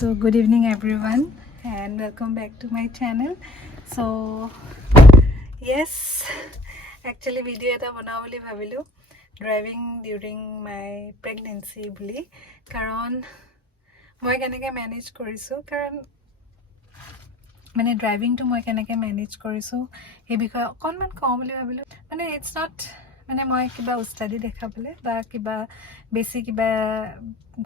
So good evening everyone and welcome back to my channel. So yes, actually video eta banao boli bhabilu driving during my pregnancy boli karon moi keneke manage korisu karon মানে driving two মই কেনেকৈ manage কৰিছোঁ এই বিষয়ে অকণমান কওঁ বুলি ভাবিলোঁ মানে ইটছ নট মানে মই কিবা উস্তাদি দেখাবলৈ বা কিবা বেছি কিবা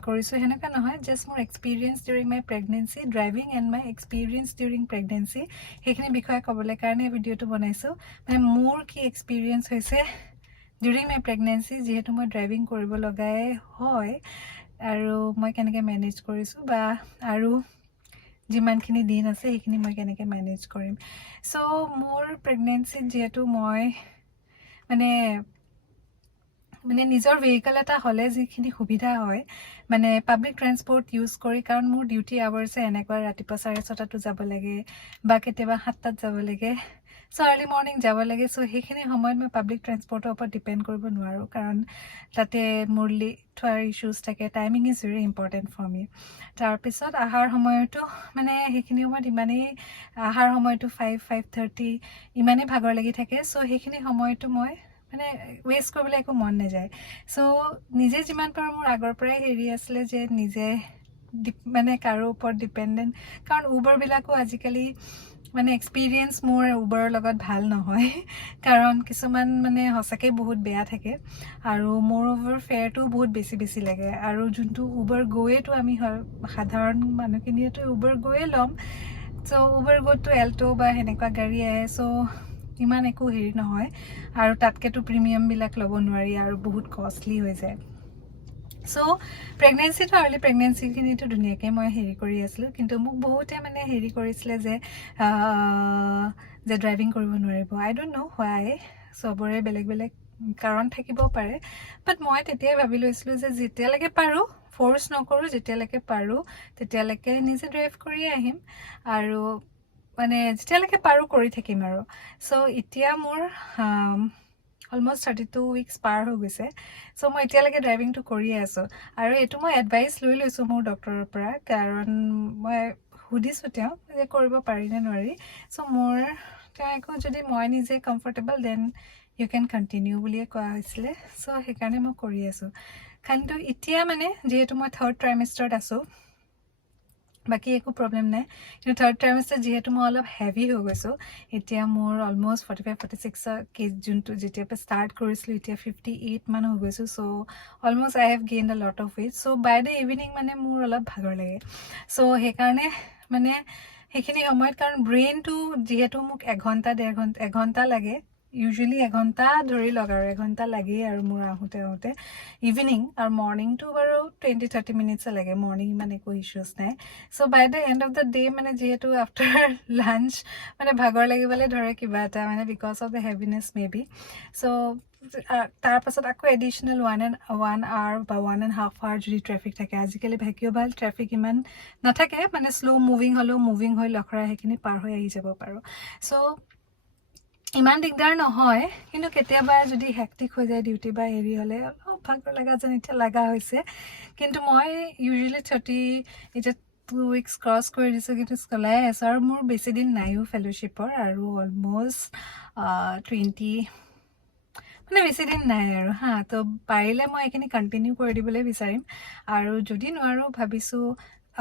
কৰিছোঁ সেনেকুৱা নহয় জাষ্ট মোৰ experience during my pregnancy driving and my experience during pregnancy সেইখিনি বিষয়ে ক'বলৈ কাৰণে ভিডিঅ'টো বনাইছোঁ মানে মোৰ কি এক্সপিৰিয়েঞ্চ হৈছে ডিউৰিং মাই প্ৰেগনেঞ্চি যিহেতু মই ড্ৰাইভিং কৰিব লগাই হয় আৰু মই কেনেকৈ মেনেজ কৰিছোঁ বা আৰু যিমানখিনি দিন আছে সেইখিনি মই কেনেকৈ মেনেজ কৰিম সো মোৰ প্ৰেগনেঞ্চিত যিহেতু মই মানে নিজৰ ভেহিকল এটা হ'লে যিখিনি সুবিধা হয় মানে পাব্লিক ট্ৰান্সপৰ্ট ইউজ কৰি কাৰণ মোৰ ডিউটি আৱাৰ্ছে এনেকুৱা ৰাতিপুৱা 6:30 যাব লাগে বা কেতিয়াবা 7টাত যাব লাগে সো আৰ্লি মৰ্নিং যাব লাগে সো সেইখিনি সময়ত মই পাব্লিক ট্ৰান্সপৰ্টৰ ওপৰত ডিপেণ্ড কৰিব নোৱাৰোঁ কাৰণ তাতে মোৰ থোৱাৰ ইছ্যুজ থাকে timing is very important for me তাৰপিছত আহাৰ সময়তো মানে সেইখিনি সময়ত ইমানেই আহাৰ সময়টো 5:30 ইমানেই ভাগৰ লাগি থাকে সো সেইখিনি সময়তো মই মানে ওয়েষ্ট কৰিবলৈ একো মন নাযায় সো নিজে যিমান পাৰোঁ মোৰ আগৰ পৰাই হেৰি আছিলে যে নিজে মানে কাৰো ওপৰত ডিপেণ্ডেণ্ট কাৰণ উবাৰবিলাকো আজিকালি মানে এক্সপিৰিয়েঞ্চ মোৰ উবাৰৰ লগত ভাল নহয় কাৰণ কিছুমান মানে সঁচাকৈ বহুত বেয়া থাকে আৰু মোৰ ওভাৰ ফেয়াৰটো বহুত বেছি লাগে আৰু যোনটো উবাৰ গৈয়েতো আমি সাধাৰণ মানুহখিনিয়েতো উবাৰ গৈয়ে ল'ম চ' উবাৰ গৈতো এল্টো বা সেনেকুৱা গাড়ী আহে চ' ইমান একো হেৰি নহয় আৰু তাতকেতো প্ৰিমিয়ামবিলাক ল'ব নোৱাৰি আৰু বহুত কষ্টলি হৈ যায় সো প্ৰেগনেঞ্চিটো আৰ্লি প্ৰেগনেঞ্চিখিনিতো ধুনীয়াকৈ মই হেৰি কৰি আছিলোঁ কিন্তু মোক বহুতে মানে হেৰি কৰিছিলে যে ড্ৰাইভিং কৰিব নোৱাৰিব আই ডোণ্ট ন' হোৱাই চবৰে বেলেগ বেলেগ কাৰণ থাকিব পাৰে বাট মই তেতিয়াই ভাবি লৈছিলোঁ যে যেতিয়ালৈকে পাৰোঁ ফ'ৰ্চ নকৰোঁ যেতিয়ালৈকে পাৰোঁ তেতিয়ালৈকে নিজে ড্ৰাইভ কৰিয়ে আহিম আৰু মানে যেতিয়ালৈকে পাৰোঁ কৰি থাকিম আৰু সো এতিয়া মোৰ অলমষ্ট 32 উইকছ পাৰ হৈ গৈছে সো মই এতিয়ালৈকে ড্ৰাইভিংটো কৰিয়ে আছোঁ আৰু এইটো মই এডভাইচ লৈ লৈছোঁ মোৰ ডক্টৰৰ পৰা কাৰণ মই সুধিছোঁ তেওঁ যে কৰিব পাৰি নে নোৱাৰি সো মোৰ তেওঁ একো যদি মই নিজে comfortable then you can continue বুলিয়ে কোৱা হৈছিলে সো সেইকাৰণে মই কৰি আছোঁ কিন্তু এতিয়া মানে যিহেতু মই 3rd ট্ৰাইমেষ্টাৰত আছোঁ বাকী একো প্ৰব্লেম নাই কিন্তু 3rd ট্ৰাইমেষ্টাৰ যিহেতু মই অলপ হেভি হৈ গৈছোঁ এতিয়া মোৰ অলমষ্ট 45-46 কেজি যোনটো যেতিয়াৰ পৰা ষ্টাৰ্ট কৰিছিলোঁ এতিয়া 58 মান হৈ গৈছোঁ so' almost I have gained a lot of weight so' by the evening মানে মোৰ অলপ ভাগৰ লাগে চ' সেইকাৰণে মানে সেইখিনি সময়ত কাৰণ ব্ৰেইনটো যিহেতু মোক এঘণ্টা লাগে ইউজুৱেলি এঘণ্টা ধৰি লওক আৰু এঘণ্টা লাগেই আৰু মোৰ আহোঁতে ইভিনিং আৰু মৰ্ণিংটো বাৰু 20-30 মিনিটছে লাগে মৰ্ণিং ইমান একো ইছ্যুজ নাই so' by the end of the day মানে যিহেতু আফটাৰ লাঞ্চ মানে ভাগৰ লাগিবলৈ ধৰে কিবা এটা মানে because of the heaviness may be so' তাৰপাছত আকৌ এডিশ্যনেল 1 আৱাৰ বা 1.5 আৱাৰ যদি ট্ৰেফিক থাকে আজিকালি ভাগ্য ভাল ট্ৰেফিক ইমান নাথাকে মানে শ্ল' মুভিং হ'লেও মুভিং হৈ লখৰা সেইখিনি পাৰ হৈ আহি যাব পাৰোঁ চ' ইমান দিগদাৰ নহয় কিন্তু কেতিয়াবা যদি হেক্টিক হৈ যায় ডিউটি বা হেৰি হ'লে অলপ ভাগৰ লগা যেন এতিয়া লগা হৈছে কিন্তু মই ইউজুৱেলি 2 উইকছ ক্ৰছ কৰি দিছোঁ কিন্তু চলাই আছোঁ আৰু মোৰ বেছি দিন নাইও ফেলোশ্বিপৰ আৰু অলমষ্ট 20 মানে বেছি দিন নাই আৰু তো পাৰিলে মই এইখিনি কণ্টিনিউ কৰি দিবলৈ বিচাৰিম আৰু যদি নোৱাৰোঁ ভাবিছোঁ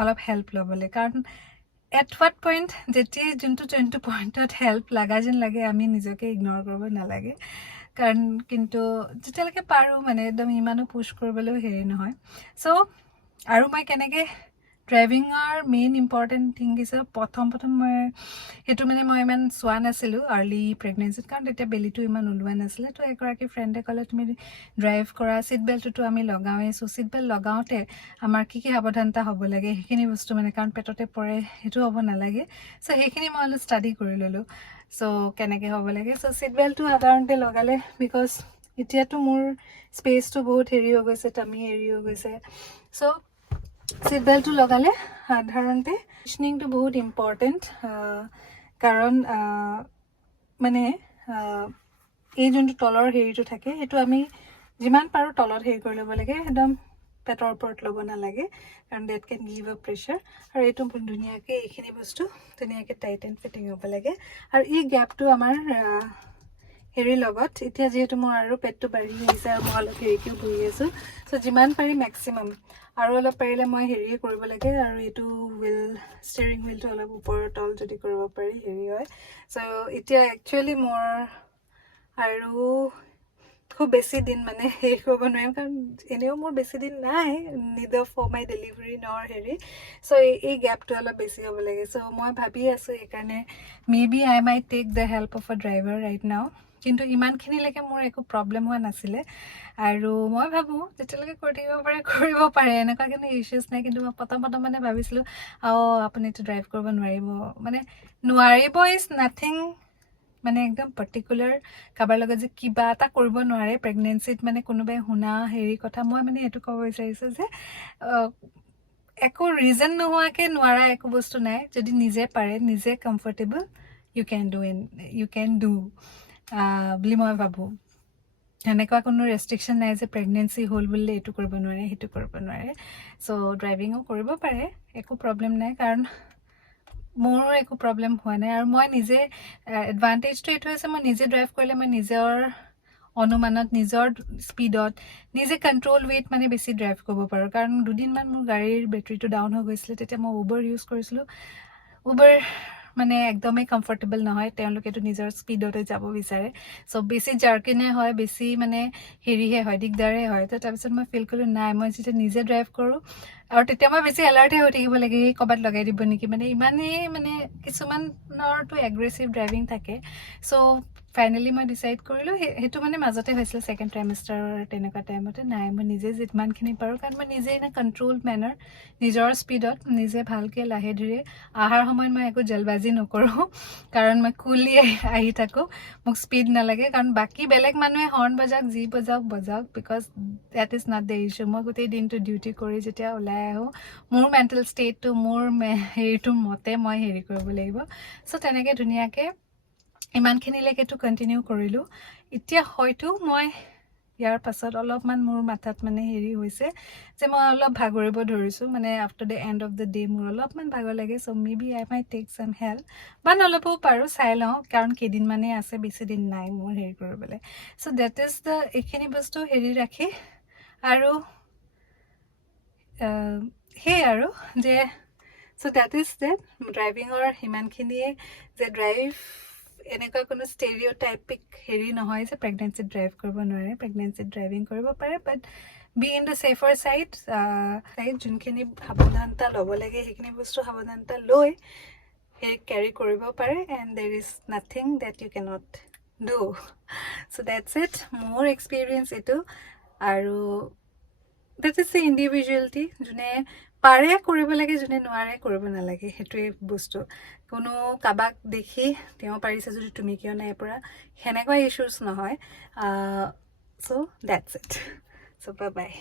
অলপ হেল্প ল'বলৈ কাৰণ এট হোৱাট পইণ্ট যেতিয়াই যোনটো পইণ্টত হেল্প লগা যেন লাগে আমি নিজকে ইগন'ৰ কৰিব নালাগে কাৰণ কিন্তু যেতিয়ালৈকে পাৰোঁ মানে একদম ইমানো পুছ কৰিবলৈও হেৰি নহয় চ' আৰু মই কেনেকৈ ড্ৰাইভিঙৰ মেইন ইম্পৰ্টেণ্ট থিং হৈছে প্ৰথম মই সেইটো মানে মই ইমান চোৱা নাছিলোঁ আৰ্লি প্ৰেগনেঞ্চিত কাৰণ তেতিয়া বেলিটো ইমান ওলোৱা নাছিলে তো এগৰাকী ফ্ৰেণ্ডে ক'লে তুমি ড্ৰাইভ কৰা ছিট বেল্টটোতো আমি লগাওঁৱেই চ' ছিট বেল্ট লগাওঁতে আমাৰ কি সাৱধানতা হ'ব লাগে সেইখিনি বস্তু মানে কাৰণ পেটতে পৰে সেইটো হ'ব নালাগে চ' সেইখিনি মই অলপ ষ্টাডি কৰি ল'লোঁ চ' কেনেকৈ হ'ব লাগে চ' ছিট বেল্টটো সাধাৰণতে লগালে বিকজ এতিয়াতো মোৰ স্পেচটো বহুত হেৰি হৈ গৈছে টামি হেৰি হৈ গৈছে চ' ছিট বেল্টটো লগালে সাধাৰণতে কুশ্যনিংটো বহুত ইম্পৰ্টেণ্ট কাৰণ মানে এই যোনটো তলৰ হেৰিটো থাকে সেইটো আমি যিমান পাৰোঁ তলত হেৰি কৰি ল'ব লাগে একদম পেটৰ ওপৰত ল'ব নালাগে কাৰণ that can give a pressure আৰু এইটো ধুনীয়াকৈ এইখিনি বস্তু ধুনীয়াকৈ টাইট এণ্ড ফিটিং হ'ব লাগে আৰু এই গেপটো আমাৰ হেৰিৰ লগত এতিয়া যিহেতু মোৰ আৰু পেটটো বাঢ়ি আহিছে আৰু মই অলপ হেৰিকেও বহি আছোঁ চ' যিমান পাৰি মেক্সিমাম আৰু অলপ পাৰিলে মই হেৰিয়ে কৰিব লাগে আৰু এইটো ষ্টিয়াৰিং হুইলটো অলপ ওপৰৰ তল যদি কৰিব পাৰি হেৰি হয় চ' এতিয়া একচুৱেলি মোৰ আৰু খুব বেছি দিন মানে হেৰি কৰিব নোৱাৰিম কাৰণ এনেও মোৰ বেছি দিন নাই নিডাৰ ফৰ মাই ডেলিভাৰী নৰ হেৰি চ' এই গেপটো অলপ বেছি হ'ব লাগে চ' মই ভাবি আছোঁ সেইকাৰণে may be I might take the help of a driver right now কিন্তু ইমানখিনিলৈকে মোৰ একো প্ৰব্লেম হোৱা নাছিলে আৰু মই ভাবোঁ যেতিয়ালৈকে কৰি থাকিব পাৰে কৰিব পাৰে এনেকুৱা কিন্তু ইছ্যুজ নাই কিন্তু মই প্ৰথম মানে ভাবিছিলোঁ আপুনিতো ড্ৰাইভ কৰিব নোৱাৰিব মানে নোৱাৰিব ইজ নাথিং মানে একদম পাৰ্টিকুলাৰ কাৰোবাৰ লগত যে কিবা এটা কৰিব নোৱাৰে প্ৰেগনেঞ্চিত মানে কোনোবাই শুনা হেৰি কথা মই মানে এইটো ক'ব বিচাৰিছোঁ যে একো ৰিজন নোহোৱাকৈ নোৱাৰা একো বস্তু নাই যদি নিজে পাৰে নিজে কমফৰ্টেবল ইউ কেন ডু বুলি মই ভাবোঁ এনেকুৱা কোনো ৰেষ্ট্ৰিকশ্যন নাই যে প্ৰেগনেঞ্চি হ'ল বুলিলে এইটো কৰিব নোৱাৰে সেইটো কৰিব নোৱাৰে চ' ড্ৰাইভিঙো কৰিব পাৰে একো প্ৰব্লেম নাই কাৰণ মোৰো একো প্ৰব্লেম হোৱা নাই আৰু মই নিজে এডভান্টেজটো এইটো হৈছে মই নিজে ড্ৰাইভ কৰিলে মই নিজৰ অনুমানত নিজৰ স্পীডত নিজে কণ্ট্ৰল ৱেইট মানে বেছি ড্ৰাইভ কৰিব পাৰোঁ কাৰণ দুদিনমান মোৰ গাড়ীৰ বেটাৰীটো ডাউন হৈ গৈছিলে তেতিয়া মই উবৰ ইউজ কৰিছিলোঁ উবৰ মানে একদমেই কমফৰ্টেবল নহয় তেওঁলোকেতো নিজৰ স্পীডতে যাব বিচাৰে চ' বেছি জাৰ্কিনে হয় বেছি মানে হেৰিহে হয় দিগদাৰে হয় তো তাৰপিছত মই ফিল কৰিলোঁ নাই মই যেতিয়া নিজে ড্ৰাইভ কৰোঁ আৰু তেতিয়া মই বেছি এলাৰ্টে হৈ থাকিব লাগে ক'ৰবাত লগাই দিব নেকি মানে ইমানেই মানে কিছুমানৰতো এগ্ৰেছিভ ড্ৰাইভিং থাকে চ' ফাইনেলি মই ডিচাইড কৰিলোঁ সেইটো মানে মাজতে হৈছিলে ছেকেণ্ড ট্ৰাইমেষ্টাৰৰ তেনেকুৱা টাইমতে নাই মই নিজে যিমানখিনি পাৰোঁ কাৰণ মই নিজে এনে কণ্ট্ৰল মেনাৰ নিজৰ স্পীডত নিজে ভালকৈ লাহে ধীৰে অহাৰ সময়ত মই একো জলবাজি নকৰোঁ কাৰণ মই কুলি আহি থাকোঁ মোক স্পীড নালাগে কাৰণ বাকী বেলেগ মানুহে হৰ্ণ বজাওক যি বজাওক because that is not the issue মই গোটেই দিনটো ডিউটি কৰি যেতিয়া ওলাই আহোঁ মোৰ মেণ্টেল ষ্টেটটো মোৰ হেৰিটোৰ মতে মই হেৰি কৰিব লাগিব চ' তেনেকৈ ধুনীয়াকৈ ইমানখিনিলৈকেতো কণ্টিনিউ কৰিলোঁ এতিয়া হয়তো মই ইয়াৰ পাছত অলপমান মোৰ মাথাত মানে হেৰি হৈছে যে মই অলপ ভাগৰিব ধৰিছোঁ মানে after the end of the day মোৰ অলপমান ভাগৰ লাগে so' may B I might take some help বা নল'বও পাৰোঁ চাই লওঁ কাৰণ কেইদিনমানেই আছে বেছি দিন নাই মোৰ হেৰি কৰিবলৈ চ' ডেট ইজ দ্য এইখিনি বস্তু হেৰি ৰাখি আৰু সেই আৰু যে চ' ডেট ইজ ডেট ড্ৰাইভিঙৰ সিমানখিনিয়ে যে ড্ৰাইভ এনেকুৱা কোনো ষ্টেৰিঅ'টাইপিক হেৰি নহয় যে প্ৰেগনেঞ্চিত ড্ৰাইভ কৰিব নোৱাৰে প্ৰেগনেঞ্চিত ড্ৰাইভিং কৰিব পাৰে but be in the safer side যোনখিনি সাৱধানতা ল'ব লাগে সেইখিনি বস্তু সাৱধানতা লৈ হেৰি কেৰি কৰিব পাৰে and there is nothing that you cannot do so' that's it মোৰ এক্সপিৰিয়েঞ্চ এইটো আৰু ডেট ইজ দ্য ইণ্ডিভিজুৱেলিটি যোনে পাৰে কৰিব লাগে যোনে নোৱাৰে কৰিব নালাগে সেইটোৱে বস্তু কোনো কাৰোবাক দেখি তেওঁ পাৰিছে যদি তুমি কিয় নাই পৰা সেনেকুৱা ইছ্যুজ নহয় চ' ডেটছ ইট চ' বাই